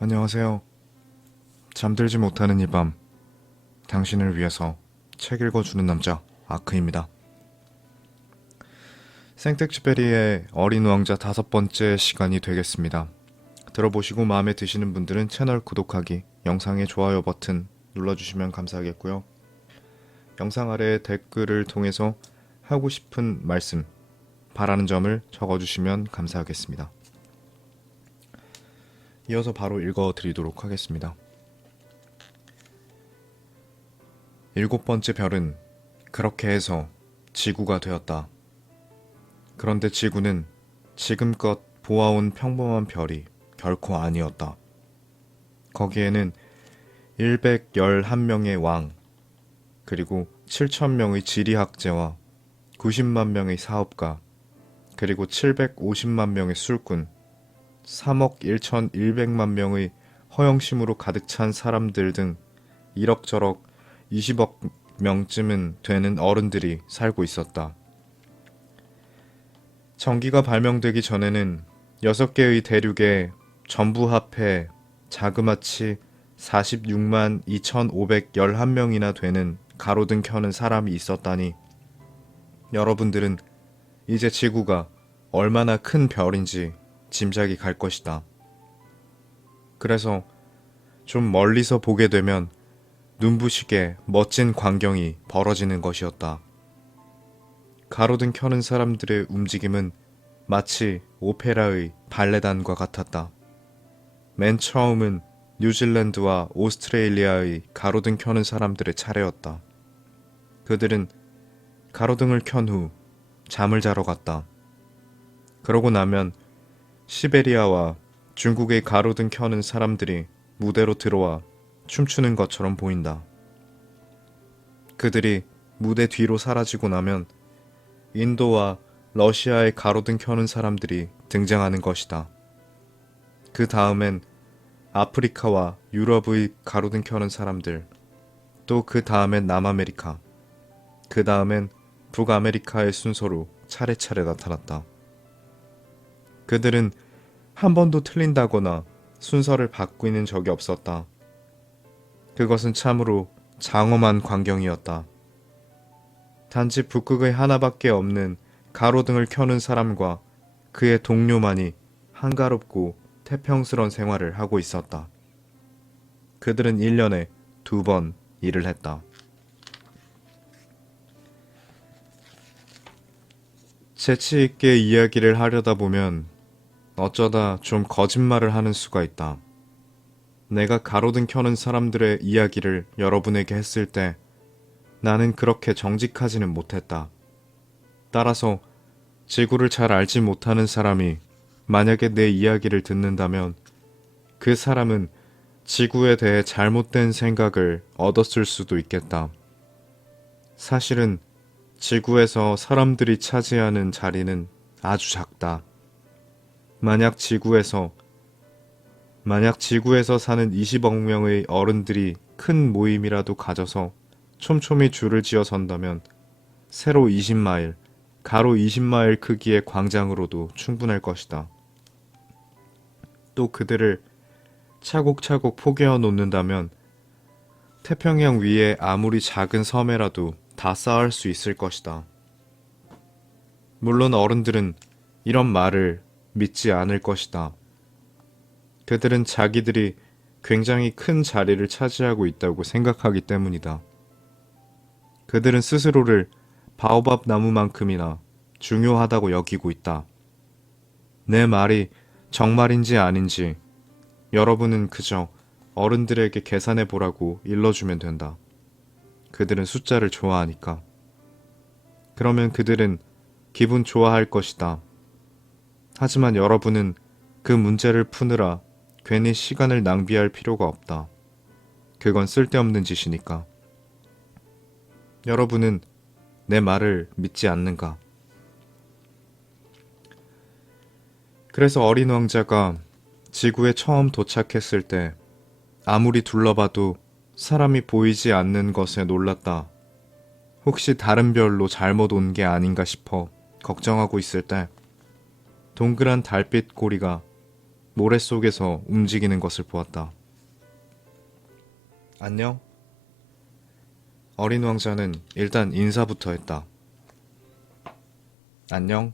안녕하세요. 잠들지 못하는 이 밤, 당신을 위해서 책 읽어주는 남자, 아크입니다. 생텍쥐베리의 어린 왕자 다섯 번째 시간이 되겠습니다. 들어보시고 마음에 드시는 분들은 채널 구독하기, 영상의 좋아요 버튼 눌러주시면 감사하겠고요. 영상 아래 댓글을 통해서 하고 싶은 말씀, 바라는 점을 적어주시면 감사하겠습니다. 이어서 바로 읽어 드리도록 하겠습니다. 일곱 번째 별은 그렇게 해서 지구가 되었다. 그런데 지구는 지금껏 보아온 평범한 별이 결코 아니었다. 거기에는 111명의 왕, 그리고 7천명의 지리학자와 90만 명의 사업가, 그리고 750만 명의 술꾼, 3억 1,100만 명의 허영심으로 가득 찬 사람들 등 이럭저럭 20억 명쯤은 되는 어른들이 살고 있었다. 전기가 발명되기 전에는 6개의 대륙에 전부 합해 자그마치 46만 2,511명이나 되는 가로등 켜는 사람이 있었다니 여러분들은 이제 지구가 얼마나 큰 별인지 짐작이 갈 것이다. 그래서 좀 멀리서 보게 되면 눈부시게 멋진 광경이 벌어지는 것이었다. 가로등 켜는 사람들의 움직임은 마치 오페라의 발레단과 같았다. 맨 처음은 뉴질랜드와 오스트레일리아의 가로등 켜는 사람들의 차례였다. 그들은 가로등을 켠 후 잠을 자러 갔다. 그러고 나면 시베리아와 중국의 가로등 켜는 사람들이 무대로 들어와 춤추는 것처럼 보인다. 그들이 무대 뒤로 사라지고 나면 인도와 러시아의 가로등 켜는 사람들이 등장하는 것이다. 그 다음엔 아프리카와 유럽의 가로등 켜는 사람들, 또 그 다음엔 남아메리카, 그 다음엔 북아메리카의 순서로 차례차례 나타났다. 그들은 한 번도 틀린다거나 순서를 바꾸는 적이 없었다. 그것은 참으로 장엄한 광경이었다. 단지 북극의 하나밖에 없는 가로등을 켜는 사람과 그의 동료만이 한가롭고 태평스런 생활을 하고 있었다. 그들은 1년에 두 번 일을 했다. 재치 있게 이야기를 하려다 보면 어쩌다 좀 거짓말을 하는 수가 있다. 내가 가로등 켜는 사람들의 이야기를 여러분에게 했을 때 나는 그렇게 정직하지는 못했다. 따라서 지구를 잘 알지 못하는 사람이 만약에 내 이야기를 듣는다면 그 사람은 지구에 대해 잘못된 생각을 얻었을 수도 있겠다. 사실은 지구에서 사람들이 차지하는 자리는 아주 작다. 만약 지구에서 만약 지구에서 사는 20억 명의 어른들이 큰 모임이라도 가져서 촘촘히 줄을 지어 선다면 세로 20마일, 가로 20마일 크기의 광장으로도 충분할 것이다. 또 그들을 차곡차곡 포개어 놓는다면 태평양 위에 아무리 작은 섬에라도 다 쌓을 수 있을 것이다. 물론 어른들은 이런 말을 믿지 않을 것이다. 그들은 자기들이 굉장히 큰 자리를 차지하고 있다고 생각하기 때문이다. 그들은 스스로를 바오밥 나무만큼이나 중요하다고 여기고 있다. 내 말이 정말인지 아닌지 여러분은 그저 어른들에게 계산해 보라고 일러주면 된다. 그들은 숫자를 좋아하니까. 그러면 그들은 기분 좋아할 것이다. 하지만 여러분은 그 문제를 푸느라 괜히 시간을 낭비할 필요가 없다. 그건 쓸데없는 짓이니까. 여러분은 내 말을 믿지 않는가? 그래서 어린 왕자가 지구에 처음 도착했을 때 아무리 둘러봐도 사람이 보이지 않는 것에 놀랐다. 혹시 다른 별로 잘못 온 게 아닌가 싶어 걱정하고 있을 때 동그란 달빛 고리가 모래 속에서 움직이는 것을 보았다. 안녕? 어린 왕자는 일단 인사부터 했다. 안녕?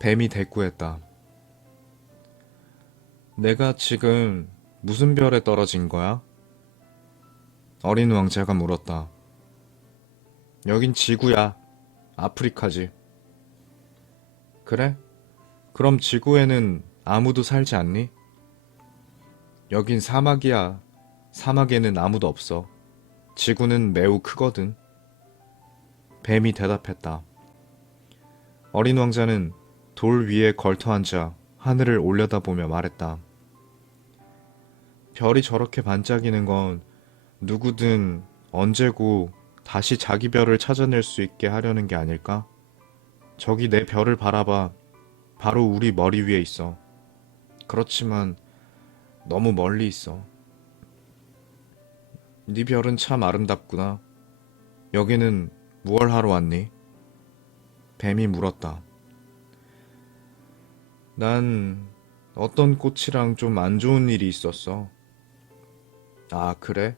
뱀이 대꾸했다. 내가 지금 무슨 별에 떨어진 거야? 어린 왕자가 물었다. 여긴 지구야. 아프리카지. 그래? 그럼 지구에는 아무도 살지 않니? 여긴 사막이야. 사막에는 아무도 없어. 지구는 매우 크거든. 뱀이 대답했다. 어린 왕자는 돌 위에 걸터 앉아 하늘을 올려다보며 말했다. 별이 저렇게 반짝이는 건 누구든 언제고 다시 자기 별을 찾아낼 수 있게 하려는 게 아닐까? 저기 내 별을 바라봐. 바로 우리 머리 위에 있어. 그렇지만 너무 멀리 있어. 네 별은 참 아름답구나. 여기는 무얼 하러 왔니? 뱀이 물었다. 난 어떤 꽃이랑 좀 안 좋은 일이 있었어. 아, 그래?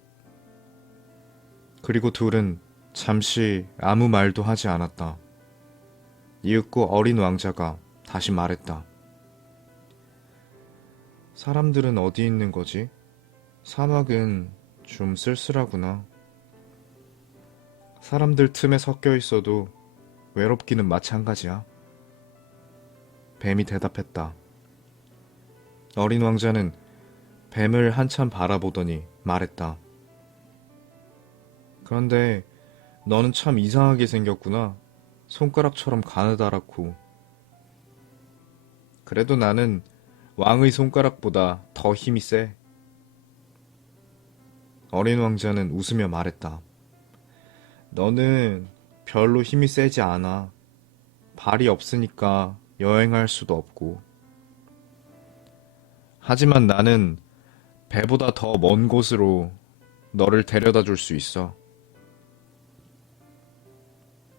그리고 둘은 잠시 아무 말도 하지 않았다. 이윽고 어린 왕자가 다시 말했다. 사람들은 어디 있는 거지? 사막은 좀 쓸쓸하구나. 사람들 틈에 섞여 있어도 외롭기는 마찬가지야. 뱀이 대답했다. 어린 왕자는 뱀을 한참 바라보더니 말했다. 그런데 너는 참 이상하게 생겼구나. 손가락처럼 가느다랗고. 그래도 나는 왕의 손가락보다 더 힘이 세. 어린 왕자는 웃으며 말했다. 너는 별로 힘이 세지 않아. 발이 없으니까 여행할 수도 없고. 하지만 나는 배보다 더 먼 곳으로 너를 데려다 줄 수 있어.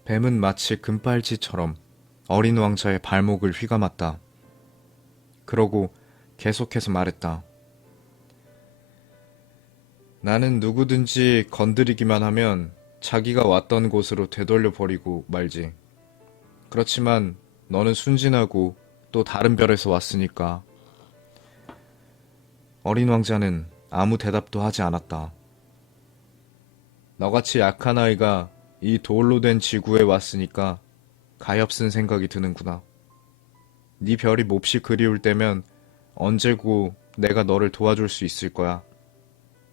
뱀은 마치 금팔찌처럼 어린 왕자의 발목을 휘감았다. 그러고 계속해서 말했다. 나는 누구든지 건드리기만 하면 자기가 왔던 곳으로 되돌려 버리고 말지. 그렇지만 너는 순진하고 또 다른 별에서 왔으니까. 어린 왕자는 아무 대답도 하지 않았다. 너같이 약한 아이가 이 돌로 된 지구에 왔으니까 가엾은 생각이 드는구나. 네 별이 몹시 그리울 때면 언제고 내가 너를 도와줄 수 있을 거야.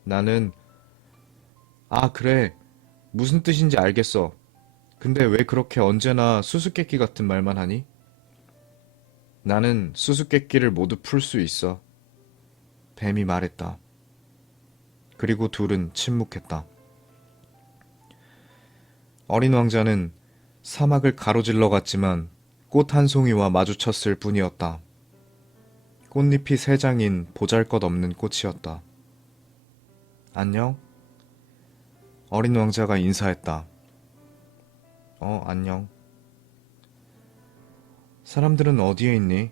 나는 아 그래 무슨 뜻인지 알겠어. 근데 왜 그렇게 언제나 수수께끼 같은 말만 하니? 나는 수수께끼를 모두 풀 수 있어. 뱀이 말했다. 그리고 둘은 침묵했다. 어린 왕자는 사막을 가로질러 갔지만 꽃 한 송이와 마주쳤을 뿐이었다. 꽃잎이 세 장인 보잘 것 없는 꽃이었다. 안녕? 어린 왕자가 인사했다. 어, 안녕. 사람들은 어디에 있니?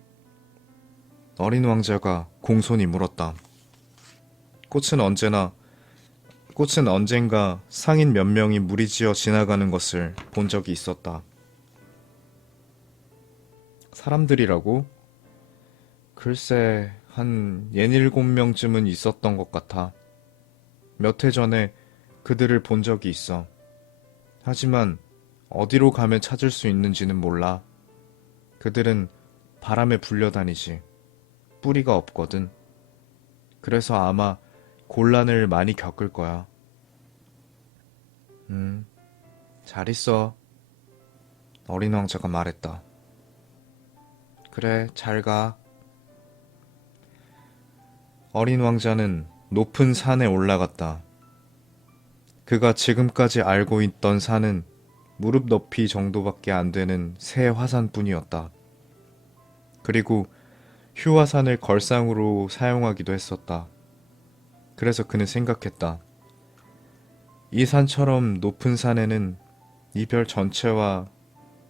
어린 왕자가 공손히 물었다. 꽃은 언제나, 꽃은 언젠가 상인 몇 명이 무리지어 지나가는 것을 본 적이 있었다. 사람들이라고? 글쎄, 한 예닐곱 명쯤은 있었던 것 같아. 몇 해 전에 그들을 본 적이 있어. 하지만 어디로 가면 찾을 수 있는지는 몰라. 그들은 바람에 불려다니지. 뿌리가 없거든. 그래서 아마 곤란을 많이 겪을 거야. 음, 잘 있어. 어린 왕자가 말했다. 그래, 잘 가. 어린 왕자는 높은 산에 올라갔다. 그가 지금까지 알고 있던 산은 무릎 높이 정도밖에 안 되는 새 화산뿐이었다. 그리고 휴화산을 걸상으로 사용하기도 했었다. 그래서 그는 생각했다. 이 산처럼 높은 산에는 이 별 전체와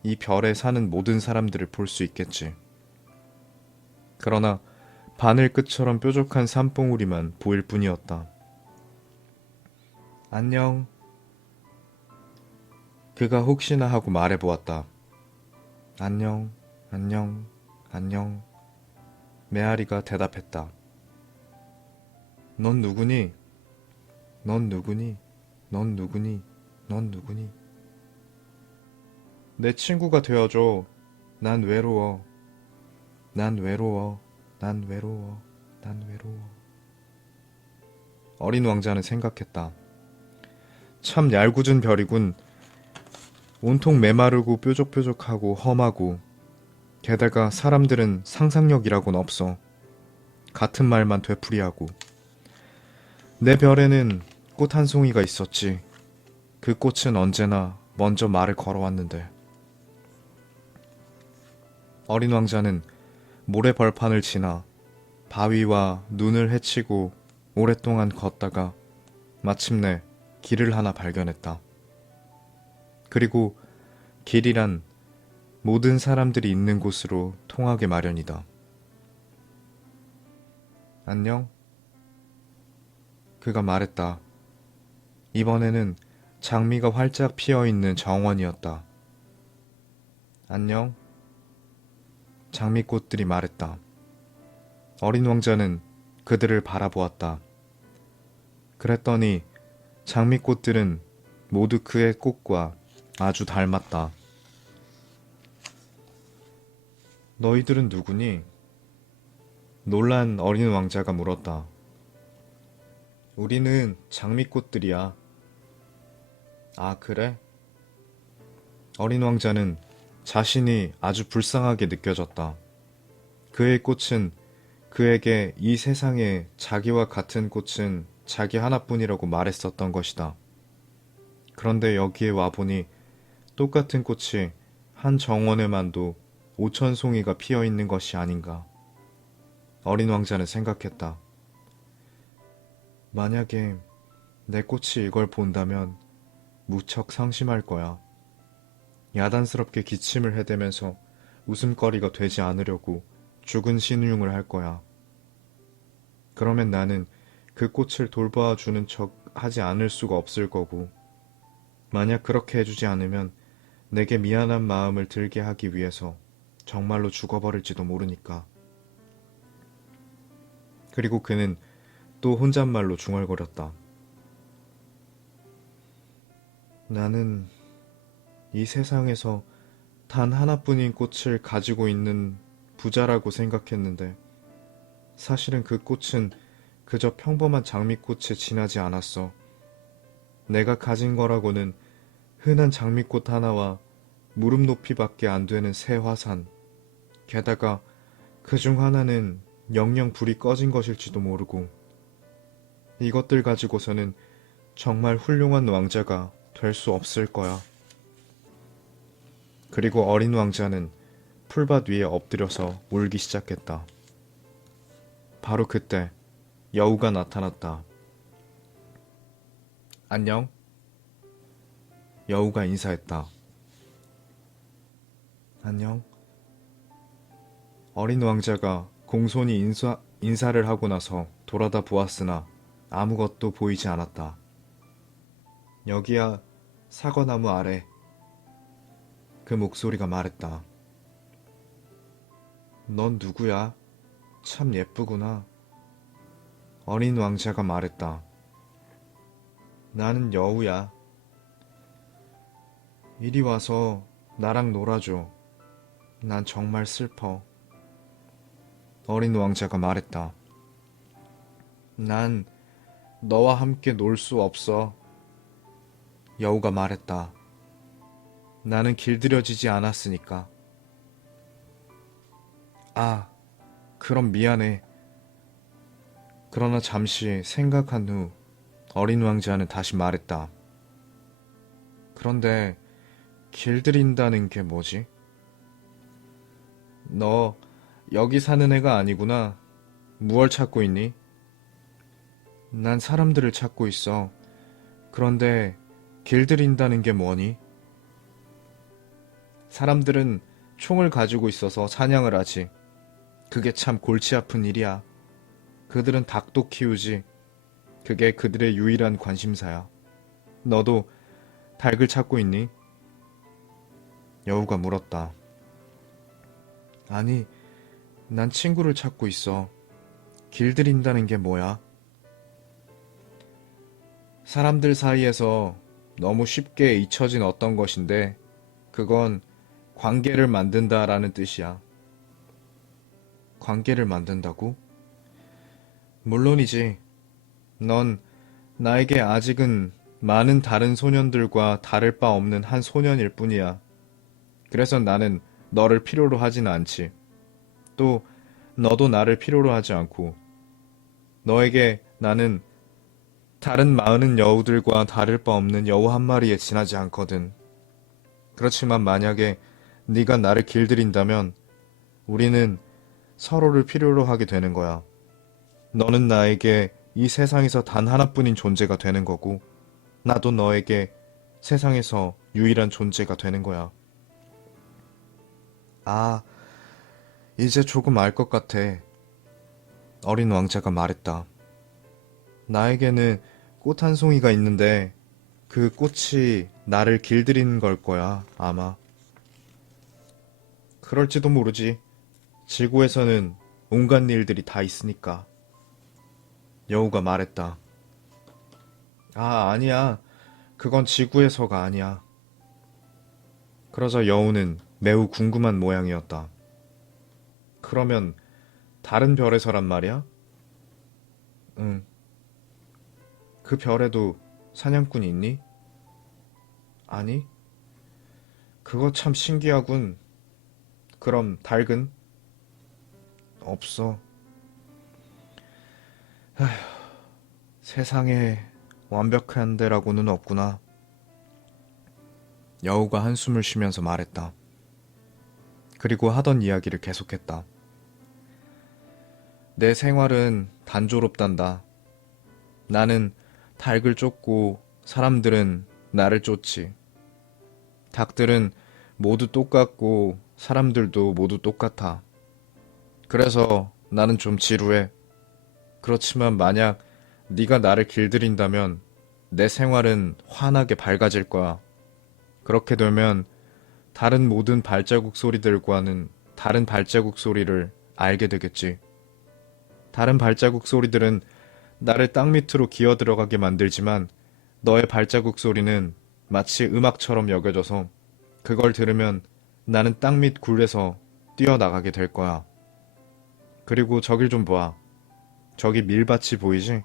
이 별에 사는 모든 사람들을 볼 수 있겠지. 그러나 바늘 끝처럼 뾰족한 산봉우리만 보일 뿐이었다. 안녕. 그가 혹시나 하고 말해보았다. 안녕, 안녕, 안녕. 메아리가 대답했다. 넌 누구니? 넌 누구니? 넌 누구니? 넌 누구니? 내 친구가 되어줘. 난 외로워. 난 외로워. 난 외로워. 난 외로워. 어린 왕자는 생각했다. 참 얄궂은 별이군. 온통 메마르고 뾰족뾰족하고 험하고 게다가 사람들은 상상력이라고는 없어. 같은 말만 되풀이하고. 내 별에는 꽃 한 송이가 있었지. 그 꽃은 언제나 먼저 말을 걸어왔는데. 어린 왕자는 모래 벌판을 지나 바위와 눈을 헤치고 오랫동안 걷다가 마침내 길을 하나 발견했다. 그리고 길이란 모든 사람들이 있는 곳으로 통하게 마련이다. 안녕? 그가 말했다. 이번에는 장미가 활짝 피어 있는 정원이었다. 안녕? 장미꽃들이 말했다. 어린 왕자는 그들을 바라보았다. 그랬더니 장미꽃들은 모두 그의 꽃과 아주 닮았다. 너희들은 누구니? 놀란 어린 왕자가 물었다. 우리는 장미꽃들이야. 아, 그래? 어린 왕자는 자신이 아주 불쌍하게 느껴졌다. 그의 꽃은 그에게 이 세상에 자기와 같은 꽃은 자기 하나뿐이라고 말했었던 것이다. 그런데 여기에 와보니 똑같은 꽃이 한 정원에만도 오천 송이가 피어 있는 것이 아닌가. 어린 왕자는 생각했다. 만약에 내 꽃이 이걸 본다면 무척 상심할 거야. 야단스럽게 기침을 해대면서 웃음거리가 되지 않으려고 죽은 신용을 할 거야. 그러면 나는 그 꽃을 돌봐 주는 척 하지 않을 수가 없을 거고, 만약 그렇게 해주지 않으면 내게 미안한 마음을 들게 하기 위해서 정말로 죽어버릴지도 모르니까. 그리고 그는 또 혼잣말로 중얼거렸다. 나는 이 세상에서 단 하나뿐인 꽃을 가지고 있는 부자라고 생각했는데 사실은 그 꽃은 그저 평범한 장미꽃에 지나지 않았어. 내가 가진 거라고는 흔한 장미꽃 하나와 무릎 높이밖에 안 되는 새 화산. 게다가 그 중 하나는 영영 불이 꺼진 것일지도 모르고 이것들 가지고서는 정말 훌륭한 왕자가 될 수 없을 거야. 그리고 어린 왕자는 풀밭 위에 엎드려서 울기 시작했다. 바로 그때 여우가 나타났다. 안녕. 여우가 인사했다. 안녕. 어린 왕자가 공손히 인사, 인사를 하고 나서 돌아다 보았으나 아무것도 보이지 않았다. 여기야 사과나무 아래. 그 목소리가 말했다. 넌 누구야? 참 예쁘구나. 어린 왕자가 말했다. 나는 여우야. 이리 와서 나랑 놀아줘. 난 정말 슬퍼. 어린 왕자가 말했다. 난 너와 함께 놀 수 없어. 여우가 말했다. 나는 길들여지지 않았으니까. 아, 그럼 미안해. 그러나 잠시 생각한 후 어린 왕자는 다시 말했다. 그런데 길들인다는 게 뭐지? 너 여기 사는 애가 아니구나. 무얼 찾고 있니? 난 사람들을 찾고 있어. 그런데 길들인다는 게 뭐니? 사람들은 총을 가지고 있어서 사냥을 하지. 그게 참 골치 아픈 일이야. 그들은 닭도 키우지. 그게 그들의 유일한 관심사야. 너도 닭을 찾고 있니? 여우가 물었다. 아니, 난 친구를 찾고 있어. 길들인다는 게 뭐야? 사람들 사이에서 너무 쉽게 잊혀진 어떤 것인데, 그건 관계를 만든다라는 뜻이야. 관계를 만든다고? 물론이지. 넌 나에게 아직은 많은 다른 소년들과 다를 바 없는 한 소년일 뿐이야. 그래서 나는 너를 필요로 하진 않지. 또 너도 나를 필요로 하지 않고 너에게 나는 다른 많은 여우들과 다를 바 없는 여우 한 마리에 지나지 않거든. 그렇지만 만약에 네가 나를 길들인다면 우리는 서로를 필요로 하게 되는 거야. 너는 나에게 이 세상에서 단 하나뿐인 존재가 되는 거고 나도 너에게 세상에서 유일한 존재가 되는 거야. 아, 이제 조금 알 것 같아. 어린 왕자가 말했다. 나에게는 꽃 한 송이가 있는데 그 꽃이 나를 길들이는 걸 거야, 아마. 그럴지도 모르지. 지구에서는 온갖 일들이 다 있으니까. 여우가 말했다. 아, 아니야. 그건 지구에서가 아니야. 그러자 여우는 매우 궁금한 모양이었다. 그러면 다른 별에서란 말이야? 응. 그 별에도 사냥꾼이 있니? 아니. 그거 참 신기하군. 그럼 닭은? 없어. 아휴, 세상에 완벽한 데라고는 없구나. 여우가 한숨을 쉬면서 말했다. 그리고 하던 이야기를 계속했다. 내 생활은 단조롭단다. 나는 닭을 쫓고 사람들은 나를 쫓지. 닭들은 모두 똑같고 사람들도 모두 똑같아. 그래서 나는 좀 지루해. 그렇지만 만약 네가 나를 길들인다면 내 생활은 환하게 밝아질 거야. 그렇게 되면 다른 모든 발자국 소리들과는 다른 발자국 소리를 알게 되겠지. 다른 발자국 소리들은 나를 땅 밑으로 기어 들어가게 만들지만 너의 발자국 소리는 마치 음악처럼 여겨져서 그걸 들으면 나는 땅 밑 굴에서 뛰어나가게 될 거야. 그리고 저길 좀 봐. 저기 밀밭이 보이지?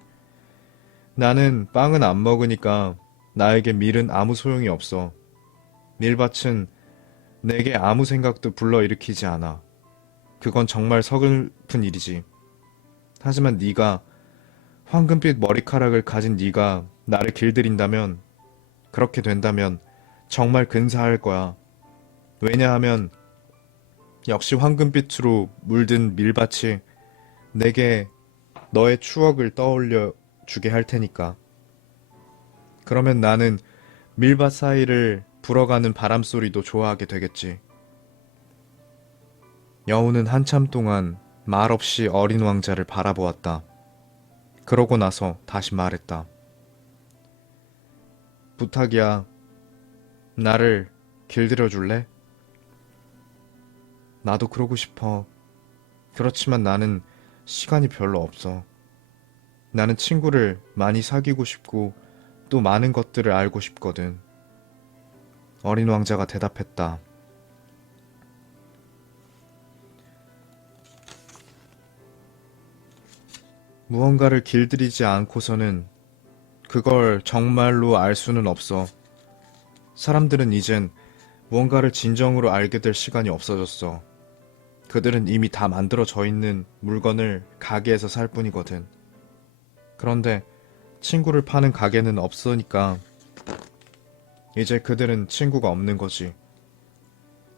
나는 빵은 안 먹으니까 나에게 밀은 아무 소용이 없어. 밀밭은 내게 아무 생각도 불러일으키지 않아. 그건 정말 서글픈 일이지. 하지만 네가 황금빛 머리카락을 가진 네가 나를 길들인다면 그렇게 된다면 정말 근사할 거야. 왜냐하면 역시 황금빛으로 물든 밀밭이 내게 너의 추억을 떠올려 주게 할 테니까. 그러면 나는 밀밭 사이를 불어가는 바람 소리도 좋아하게 되겠지. 여우는 한참 동안 말없이 어린 왕자를 바라보았다. 그러고 나서 다시 말했다. 부탁이야. 나를 길들여 줄래? 나도 그러고 싶어. 그렇지만 나는 시간이 별로 없어. 나는 친구를 많이 사귀고 싶고 또 많은 것들을 알고 싶거든. 어린 왕자가 대답했다. 무언가를 길들이지 않고서는 그걸 정말로 알 수는 없어. 사람들은 이젠 무언가를 진정으로 알게 될 시간이 없어졌어. 그들은 이미 다 만들어져 있는 물건을 가게에서 살 뿐이거든. 그런데 친구를 파는 가게는 없으니까 이제 그들은 친구가 없는 거지.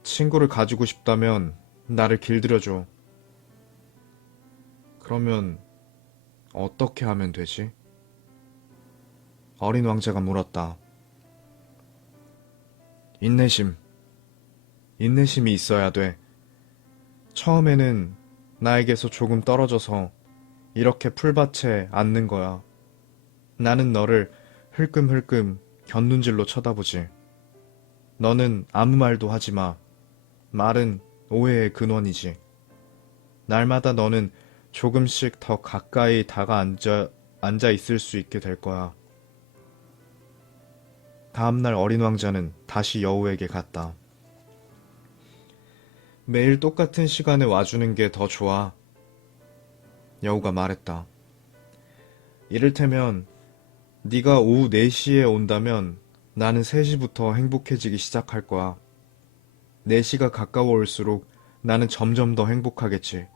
친구를 가지고 싶다면 나를 길들여줘. 그러면 어떻게 하면 되지? 어린 왕자가 물었다. 인내심. 인내심이 있어야 돼. 처음에는 나에게서 조금 떨어져서 이렇게 풀밭에 앉는 거야. 나는 너를 흘끔흘끔 곁눈질로 쳐다보지. 너는 아무 말도 하지 마. 말은 오해의 근원이지. 날마다 너는 조금씩 더 가까이 다가 앉아, 앉아 있을 수 있게 될 거야. 다음날 어린 왕자는 다시 여우에게 갔다. 매일 똑같은 시간에 와주는 게 더 좋아. 여우가 말했다. 이를테면 네가 오후 4시에 온다면 나는 3시부터 행복해지기 시작할 거야. 4시가 가까워올수록 나는 점점 더 행복하겠지.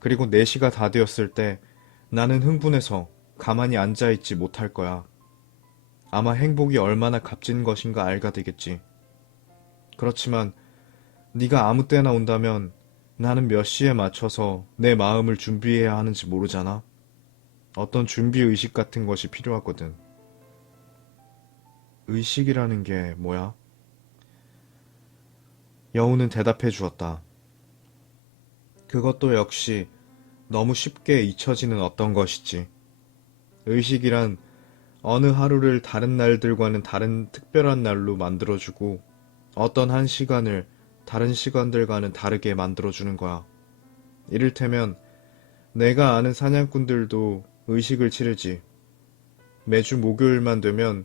그리고 4시가 다 되었을 때 나는 흥분해서 가만히 앉아있지 못할 거야. 아마 행복이 얼마나 값진 것인가 알가 되겠지. 그렇지만 네가 아무 때나 온다면 나는 몇 시에 맞춰서 내 마음을 준비해야 하는지 모르잖아. 어떤 준비 의식 같은 것이 필요하거든. 의식이라는 게 뭐야? 여우는 대답해 주었다. 그것도 역시 너무 쉽게 잊혀지는 어떤 것이지. 의식이란 어느 하루를 다른 날들과는 다른 특별한 날로 만들어주고 어떤 한 시간을 다른 시간들과는 다르게 만들어주는 거야. 이를테면 내가 아는 사냥꾼들도 의식을 치르지. 매주 목요일만 되면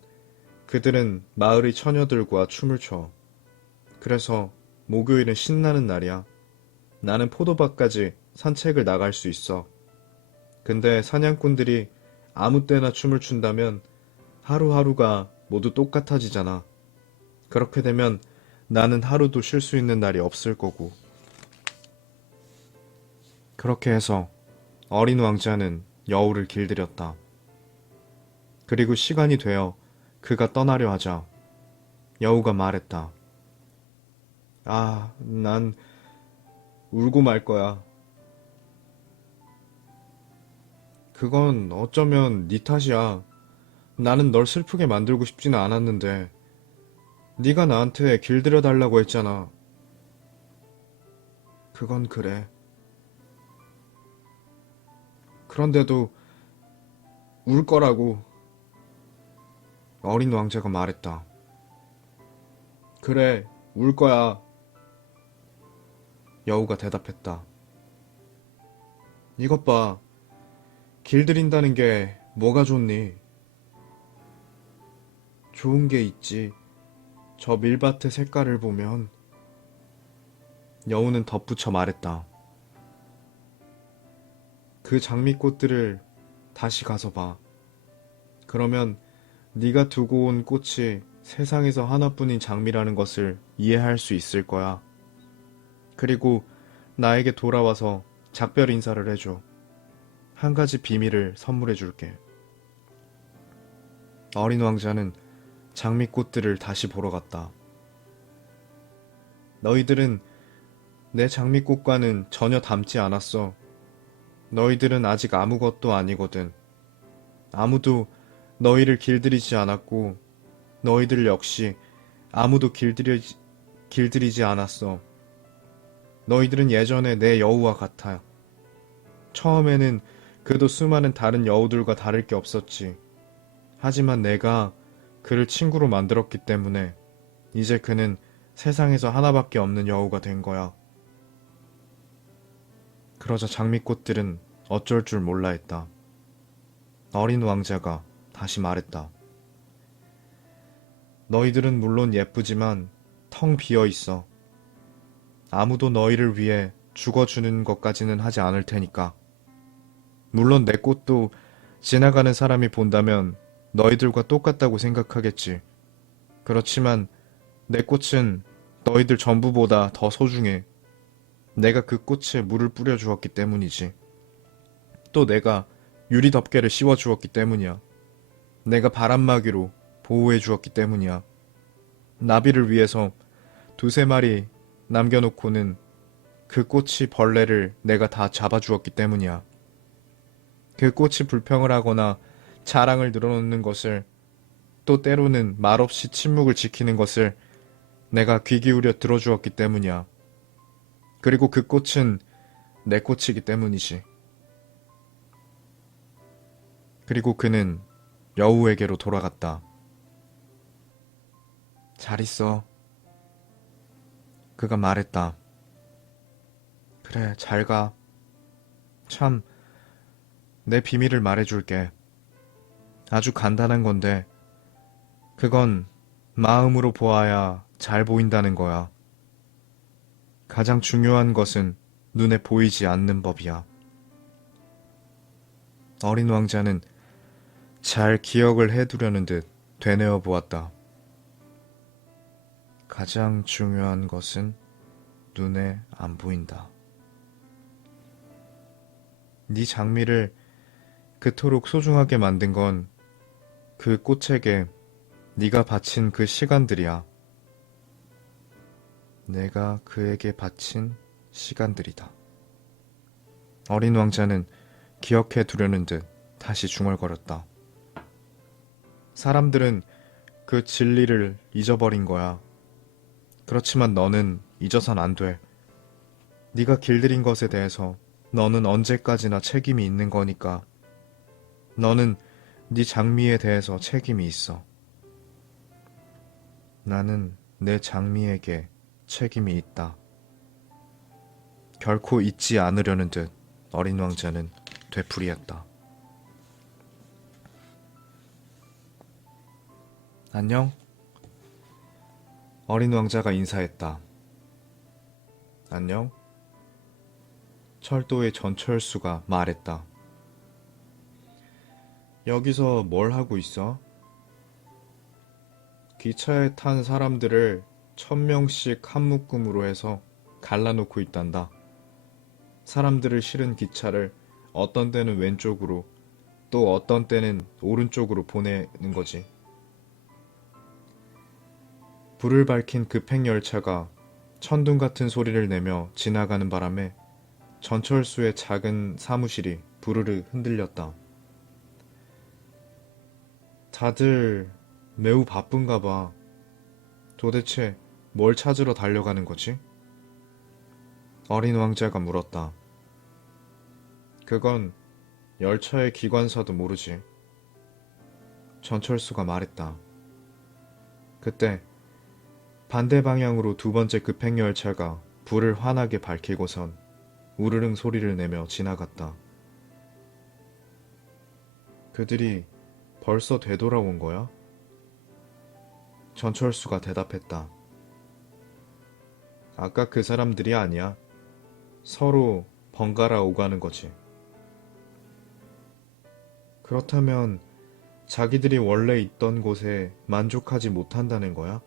그들은 마을의 처녀들과 춤을 춰. 그래서 목요일은 신나는 날이야. 나는 포도밭까지 산책을 나갈 수 있어. 근데 사냥꾼들이 아무 때나 춤을 춘다면 하루하루가 모두 똑같아지잖아. 그렇게 되면 나는 하루도 쉴 수 있는 날이 없을 거고. 그렇게 해서 어린 왕자는 여우를 길들였다. 그리고 시간이 되어 그가 떠나려 하자 여우가 말했다. 아, 난 울고 말 거야. 그건 어쩌면 네 탓이야. 나는 널 슬프게 만들고 싶지는 않았는데 네가 나한테 길들여 달라고 했잖아. 그건 그래. 그런데도 울 거라고 어린 왕자가 말했다. 그래, 울 거야. 여우가 대답했다. 이것 봐. 길들인다는 게 뭐가 좋니? 좋은 게 있지. 저 밀밭의 색깔을 보면 여우는 덧붙여 말했다. 그 장미꽃들을 다시 가서 봐. 그러면 네가 두고 온 꽃이 세상에서 하나뿐인 장미라는 것을 이해할 수 있을 거야. 그리고 나에게 돌아와서 작별 인사를 해줘. 한 가지 비밀을 선물해 줄게. 어린 왕자는 장미꽃들을 다시 보러 갔다. 너희들은 내 장미꽃과는 전혀 닮지 않았어. 너희들은 아직 아무것도 아니거든. 아무도 너희를 길들이지 않았고, 너희들 역시 아무도 길들이, 길들이지 않았어. 너희들은 예전에 내 여우와 같아. 처음에는 그도 수많은 다른 여우들과 다를 게 없었지. 하지만 내가 그를 친구로 만들었기 때문에 이제 그는 세상에서 하나밖에 없는 여우가 된 거야. 그러자 장미꽃들은 어쩔 줄 몰라 했다. 어린 왕자가 다시 말했다. 너희들은 물론 예쁘지만 텅 비어 있어. 아무도 너희를 위해 죽어주는 것까지는 하지 않을 테니까. 물론 내 꽃도 지나가는 사람이 본다면 너희들과 똑같다고 생각하겠지. 그렇지만 내 꽃은 너희들 전부보다 더 소중해. 내가 그 꽃에 물을 뿌려 주었기 때문이지. 또 내가 유리 덮개를 씌워 주었기 때문이야. 내가 바람막이로 보호해 주었기 때문이야. 나비를 위해서 두세 마리 남겨놓고는 그 꽃이 벌레를 내가 다 잡아주었기 때문이야. 그 꽃이 불평을 하거나 자랑을 늘어놓는 것을 또 때로는 말없이 침묵을 지키는 것을 내가 귀 기울여 들어주었기 때문이야. 그리고 그 꽃은 내 꽃이기 때문이지. 그리고 그는 여우에게로 돌아갔다. 잘 있어. 그가 말했다. 그래, 잘 가. 참, 내 비밀을 말해줄게. 아주 간단한 건데, 그건 마음으로 보아야 잘 보인다는 거야. 가장 중요한 것은 눈에 보이지 않는 법이야. 어린 왕자는 잘 기억을 해두려는 듯 되뇌어 보았다. 가장 중요한 것은 눈에 안 보인다. 네 장미를 그토록 소중하게 만든 건 그 꽃에게 네가 바친 그 시간들이야. 내가 그에게 바친 시간들이다. 어린 왕자는 기억해 두려는 듯 다시 중얼거렸다. 사람들은 그 진리를 잊어버린 거야. 그렇지만 너는 잊어선 안 돼. 네가 길들인 것에 대해서 너는 언제까지나 책임이 있는 거니까. 너는 네 장미에 대해서 책임이 있어. 나는 내 장미에게 책임이 있다. 결코 잊지 않으려는 듯 어린 왕자는 되풀이했다. 안녕? 어린 왕자가 인사했다. 안녕? 철도의 전철수가 말했다. 여기서 뭘 하고 있어? 기차에 탄 사람들을 천 명씩 한 묶음으로 해서 갈라놓고 있단다. 사람들을 실은 기차를 어떤 때는 왼쪽으로 또 어떤 때는 오른쪽으로 보내는 거지. 불을 밝힌 급행 열차가 천둥 같은 소리를 내며 지나가는 바람에 전철수의 작은 사무실이 부르르 흔들렸다. 다들 매우 바쁜가 봐. 도대체 뭘 찾으러 달려가는 거지? 어린 왕자가 물었다. 그건 열차의 기관사도 모르지. 전철수가 말했다. 그때 반대 방향으로 두 번째 급행 열차가 불을 환하게 밝히고선 우르릉 소리를 내며 지나갔다. 그들이 벌써 되돌아온 거야? 전철수가 대답했다. 아까 그 사람들이 아니야. 서로 번갈아 오가는 거지. 그렇다면 자기들이 원래 있던 곳에 만족하지 못한다는 거야?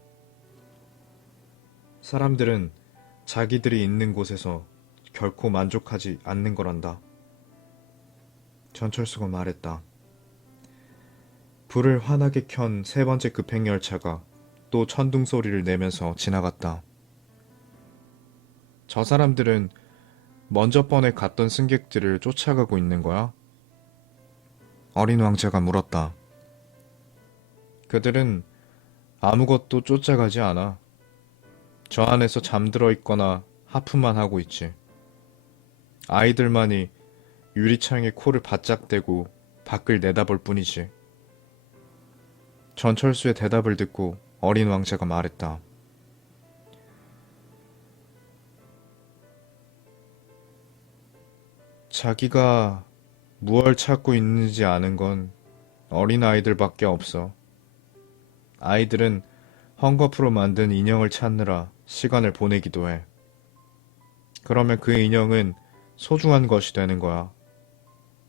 사람들은 자기들이 있는 곳에서 결코 만족하지 않는 거란다. 전철수가 말했다. 불을 환하게 켠 세 번째 급행열차가 또 천둥 소리를 내면서 지나갔다. 저 사람들은 먼저 번에 갔던 승객들을 쫓아가고 있는 거야? 어린 왕자가 물었다. 그들은 아무것도 쫓아가지 않아. 저 안에서 잠들어 있거나 하품만 하고 있지. 아이들만이 유리창에 코를 바짝 대고 밖을 내다볼 뿐이지. 전철수의 대답을 듣고 어린 왕자가 말했다. 자기가 무얼 찾고 있는지 아는 건 어린 아이들밖에 없어. 아이들은 헝겊으로 만든 인형을 찾느라 시간을 보내기도 해. 그러면 그 인형은 소중한 것이 되는 거야.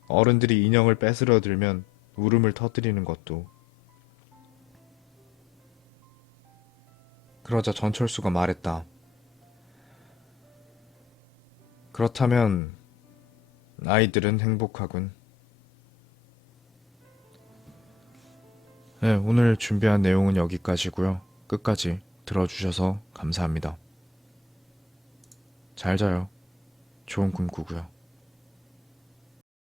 어른들이 인형을 뺏으려 들면 울음을 터뜨리는 것도. 그러자 전철수가 말했다. 그렇다면 아이들은 행복하군. 네, 오늘 준비한 내용은 여기까지고요. 끝까지 들어주셔서 감사합니다. 잘 자요. 좋은 꿈 꾸고요.